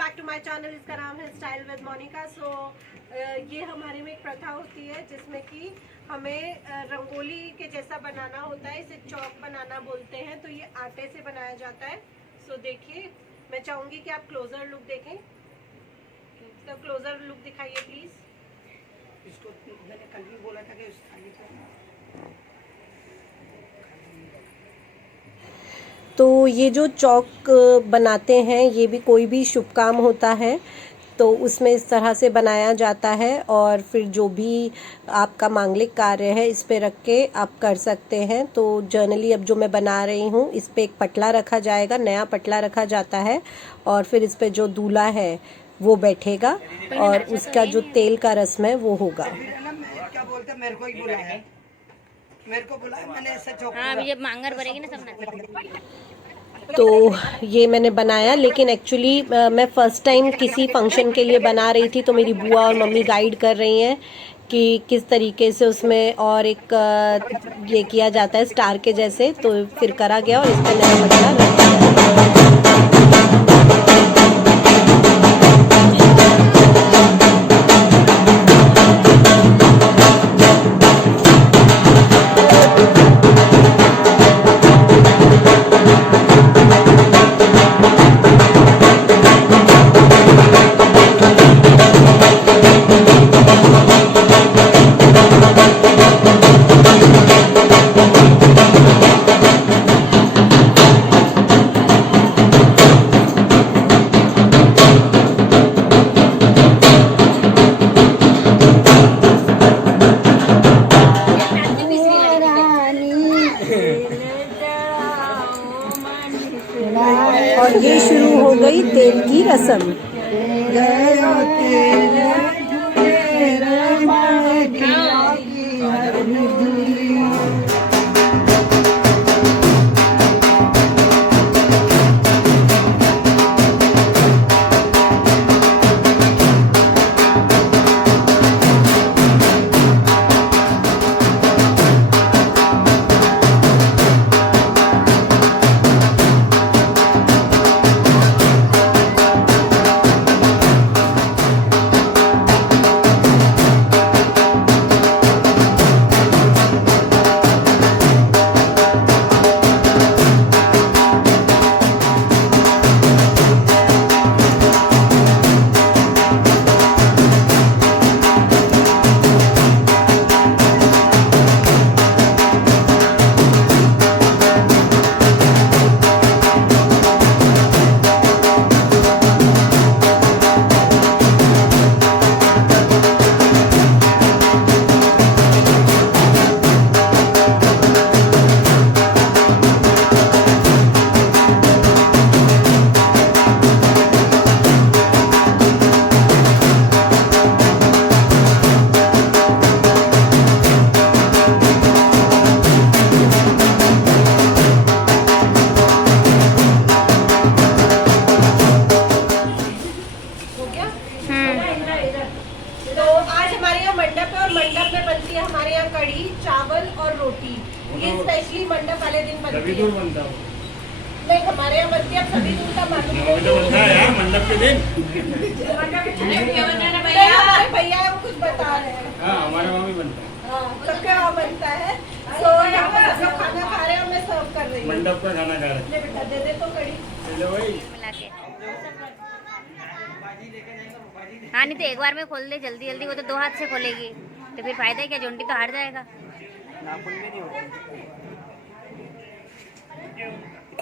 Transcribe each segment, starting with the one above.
Back to my channel. इसका नाम है स्टाइल विद मोनिका। ये हमारे में एक प्रथा होती है जिसमें कि हमें रंगोली के जैसा बनाना होता है। इसे चौक बनाना बोलते हैं। तो ये आटे से बनाया जाता है। देखिए, मैं चाहूँगी कि आप क्लोजर लुक देखें। तो क्लोजर लुक दिखाइए प्लीज। इसको मैंने कल भी बोला था कि तो ये जो चौक बनाते हैं, ये भी कोई भी शुभ काम होता है तो उसमें इस तरह से बनाया जाता है। और फिर जो भी आपका मांगलिक कार्य है इस पे रख के आप कर सकते हैं। तो जनरली अब जो मैं बना रही हूँ, इस पे एक पटला रखा जाएगा, नया पटला रखा जाता है। और फिर इस पे जो दूल्हा है वो बैठेगा और उसका जो तेल का रस्म है वो होगा। क्या बोलते, मेरे को ही बुलाया, मेरे को बुलाया, मैंने ऐसे चौक। हाँ, अभी जब मांगर भरेगी ना सब। तो ये मैंने बनाया, लेकिन एक्चुअली मैं फ़र्स्ट टाइम किसी फंक्शन के लिए बना रही थी। तो मेरी बुआ और मम्मी गाइड कर रही हैं कि किस तरीके से उसमें और एक ये किया जाता है स्टार के जैसे। तो फिर करा गया और इस पर नया पटला रख दिया। और ये शुरू हो गई तेल की रस्म। हमारे यहाँ कढ़ी चावल और रोटी। ये स्पेशली मंडप वाले दिन बनती है। नहीं, हमारे यहाँ बनती है। सभी दूर का बनता है मंडप के दिन। हमारे भैया है, वो कुछ बता रहे हैं। हमारे वहाँ भी बनता है। सबके वहाँ बनता है। तो यहाँ पर सब लोग खाना खा रहे हैं और मैं सर्व कर रही हूँ। मंडप का खाना खा रहे हैं। ले बेटा, दे दे तो कढ़ी। चलो भाई। हाँ, नहीं तो एक बार में खोल दे जल्दी जल्दी। वो तो दो हाथ से खोलेगी तो फिर फायदा है क्या? जोंटी तो हार जाएगा। नाखून में नहीं होता,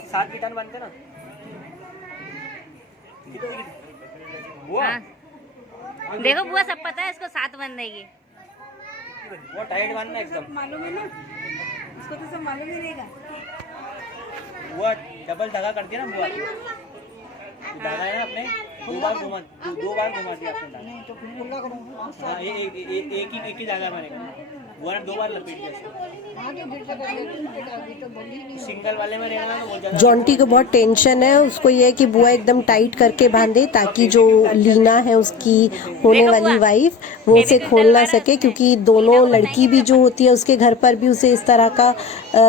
सात गिटान बनते ना। हाँ, देखो बुआ सब पता है इसको, साथ बन देगी। वो टाइट बांधना एकदम, मालूम है ना, उसको तो सब मालूम ही रहेगा। वो डबल धागा कर दिया ना बुआ। धागा है ना अपने, दो बार घुमा दिया आपने धागा। नहीं तो फिर मुल्ला करूँगा। हाँ, एक ही धागा बनेगा। वो ना दो बार लपेट दिया। आगे फिर से कर लेती हूँ, फिर आगे तो बोली नहीं। सिंगल वाले में रहेगा ना वो ज्यादा। जॉन्टी को बहुत टेंशन है। उसको ये है कि बुआ एकदम टाइट करके बांधे ताकि जो लीना है उसकी होने वाली वाइफ वो उसे खोल ना सके, क्योंकि दोनों लड़की भी जो होती है उसके घर पर भी उसे इस तरह का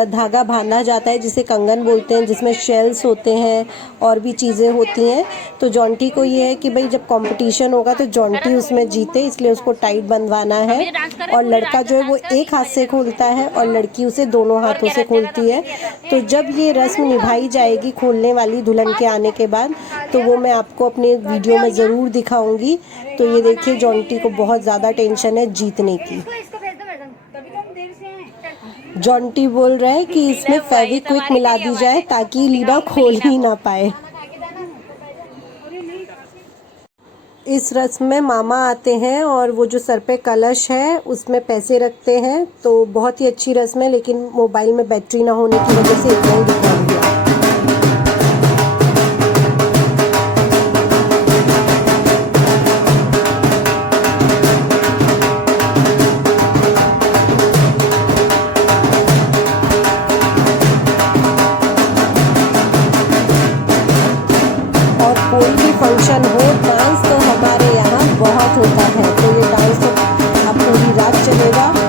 धागा बांधा जाता है जिसे कंगन बोलते हैं, जिसमें शेल्स होते हैं और भी चीज़ें होती हैं। तो जॉन्टी को ये ये है कि भाई जब कंपटीशन होगा तो जॉन्टी उसमें जीते, इसलिए उसको टाइट बंधवाना है। और लड़का जो है वो एक हाथ से खोलता है और लड़की उसे दोनों हाथों से खोलती है। तो जब ये रस्म निभाई जाएगी खोलने वाली दुल्हन के आने के बाद, तो वो मैं आपको अपने वीडियो में ज़रूर दिखाऊंगी। तो ये देखिए जॉन्टी को बहुत ज़्यादा टेंशन है जीतने की। जॉन्टी बोल रहा है कि इसमें फेविक्विक मिला दी जाए ताकि लीना खोल ही ना पाए। इस रस्म में मामा आते हैं और वो जो सर पे कलश है उसमें पैसे रखते हैं। तो बहुत ही अच्छी रस्म है, लेकिन मोबाइल में बैटरी ना होने की वजह से इतना ही दिखाऊंगी। और कोई भी फंक्शन हो, डांस तो हमारे यहाँ बहुत होता है। तो ये डांस तो अब पूरी रात चलेगा।